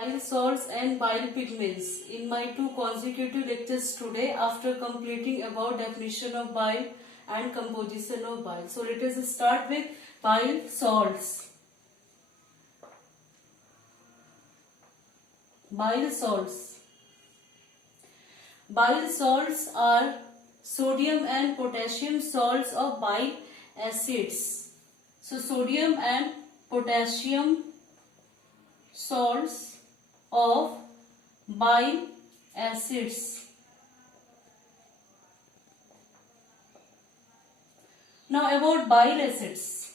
Bile salts and bile pigments in my 2 consecutive lectures today after completing about definition of bile and composition of bile. So let us start with bile salts. Bile salts. Bile salts are sodium and potassium salts of bile acids. So sodium and potassium salts of bile acids. Now about bile acids.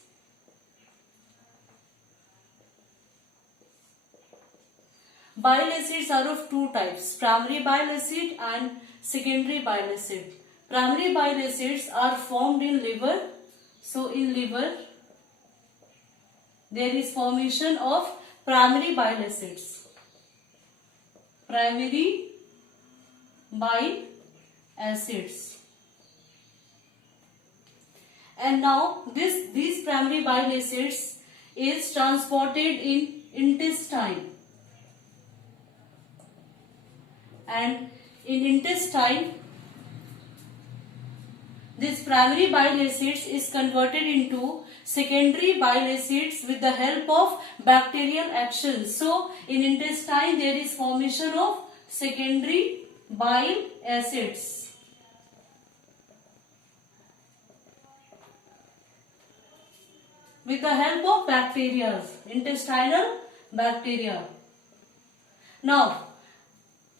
Bile acids are of two types, primary bile acid and secondary bile acid. Primary bile acids are formed in liver. So in liver there is formation of primary bile acids. Primary bile acids. And now these primary bile acids is transported in intestine. And in intestine, this primary bile acids is converted into secondary bile acids with the help of bacterial action. So in intestine there is formation of secondary bile acids. With the help of bacteria, intestinal bacteria. Now,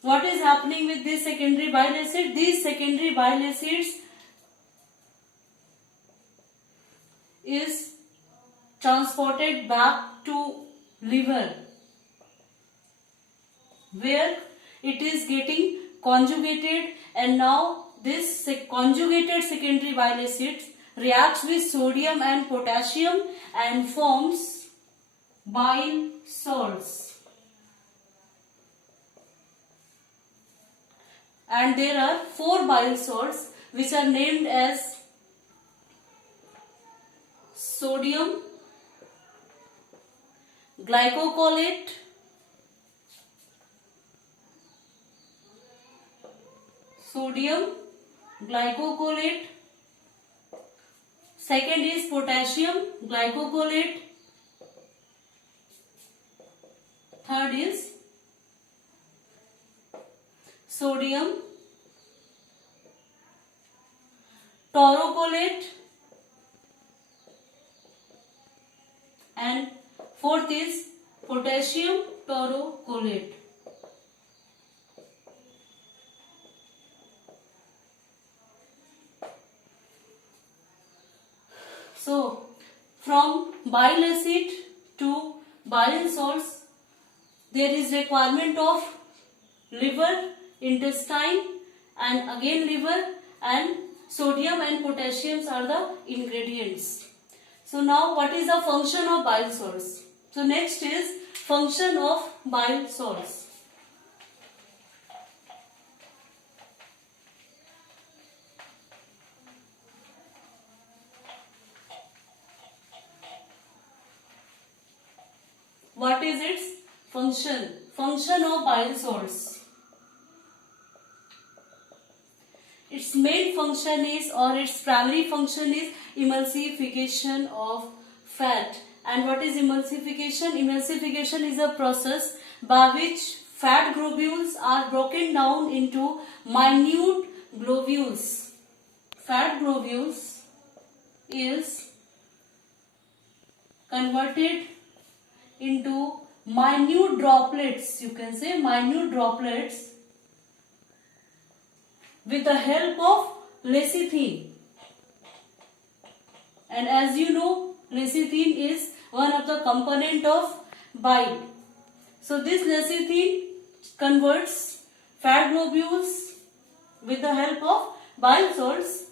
what is happening with this secondary bile acid? These secondary bile acids is transported back to liver, where it is getting conjugated, and now this conjugated secondary bile acid reacts with sodium and potassium and forms bile salts. And there are 4 bile salts which are named as sodium glycocholate, sodium glycocholate, second is potassium glycocholate, third is sodium taurocolate, and fourth is potassium taurocolate. So from bile acid to bile salts there is requirement of liver, intestine, and again liver, and sodium and potassium are the ingredients. So now what is the function of bile salts? So next is function of bile salts. What is its function? Function of bile salts. Its main function is, or its primary function is, emulsification of fat. And what is emulsification? Emulsification is a process by which fat globules are broken down into minute globules. Fat globules is converted into minute droplets, you can say minute droplets, with the help of lecithin. And as you know, lecithin is one of the component of bile. So this lecithin converts fat globules with the help of bile salts,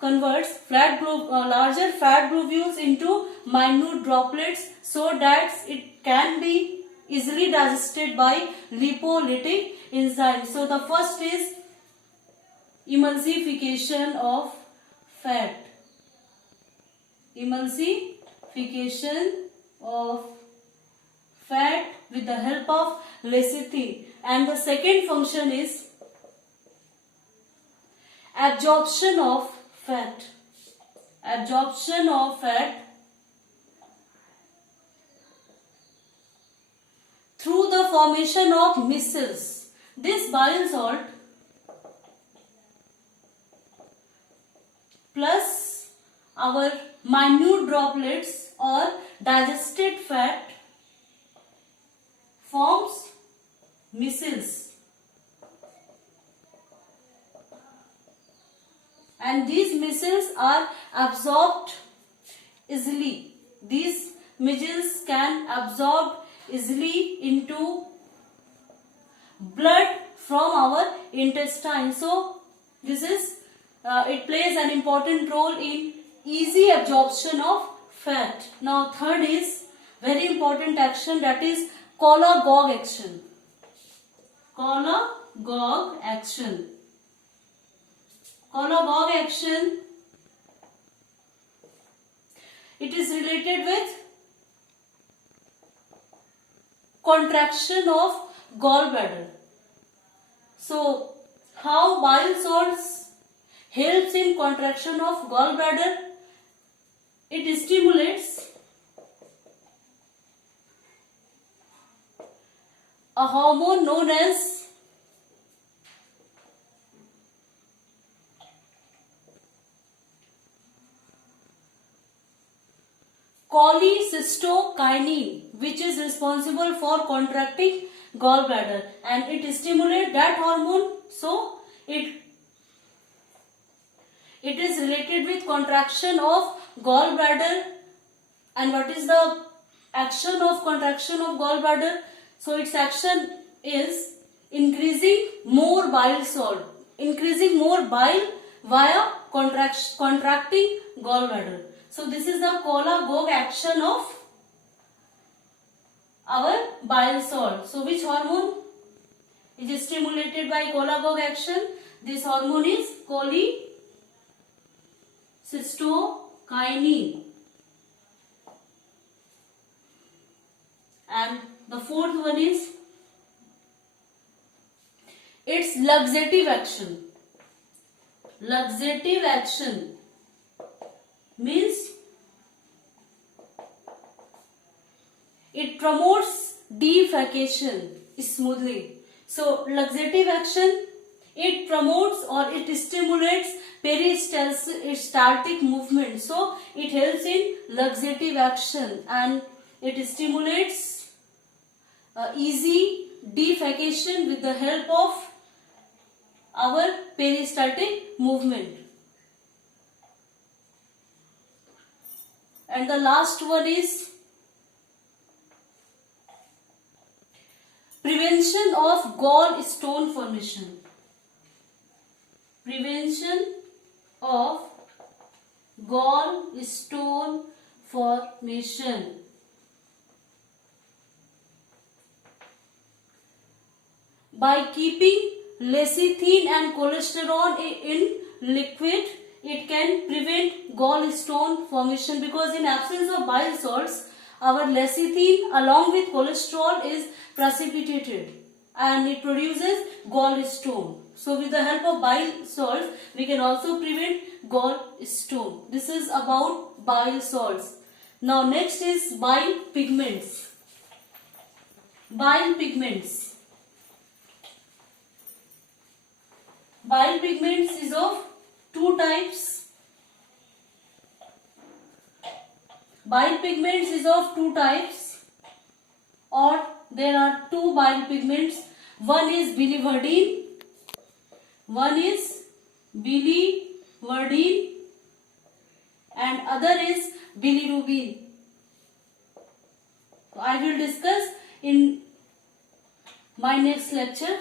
converts larger fat globules into minute droplets so that it can be easily digested by lipolytic enzymes. So the first is emulsification of fat. Emulsification of fat with the help of lecithin. And the second function is absorption of fat. Absorption of fat through the formation of micelles. This bile salt plus our minute droplets or digested fat forms micelles, and these micelles are absorbed easily. These micelles can absorb easily into blood from our intestine. So this is it plays an important role in easy absorption of fat. Now third is very important action, that is cholagogue action. Cholagogue action. Cholagogue action, it is related with contraction of gallbladder. So how bile salts helps in contraction of gallbladder? It stimulates a hormone known as cholecystokinin, which is responsible for contracting gallbladder, and it stimulates that hormone. So it is related with contraction of gallbladder. And what is the action of contraction of gallbladder? So its action is increasing more bile salt, increasing more bile via contracting gallbladder. So this is the cholagogue action of our bile salt. So which hormone is stimulated by cholagogue action? This hormone is cholecystokinin. And the fourth one is its laxative action. Laxative action means it promotes defecation smoothly. So laxative action, it promotes or it stimulates peristaltic movement. So it helps in laxative action, and it stimulates easy defecation with the help of our peristaltic movement. And the last one is prevention of gallstone formation. Prevention of gallstone formation. By keeping lecithin and cholesterol in liquid, it can prevent gallstone formation, because in absence of bile salts, our lecithin along with cholesterol is precipitated and it produces gallstone. So with the help of bile salts, we can also prevent gallstone. This is about bile salts. Now next is bile pigments. Bile pigments. Bile pigments is of two types. Bile pigments is of two types, or there are two bile pigments. One is biliverdin. One is biliverdin and other is bilirubin. So I will discuss in my next lecture.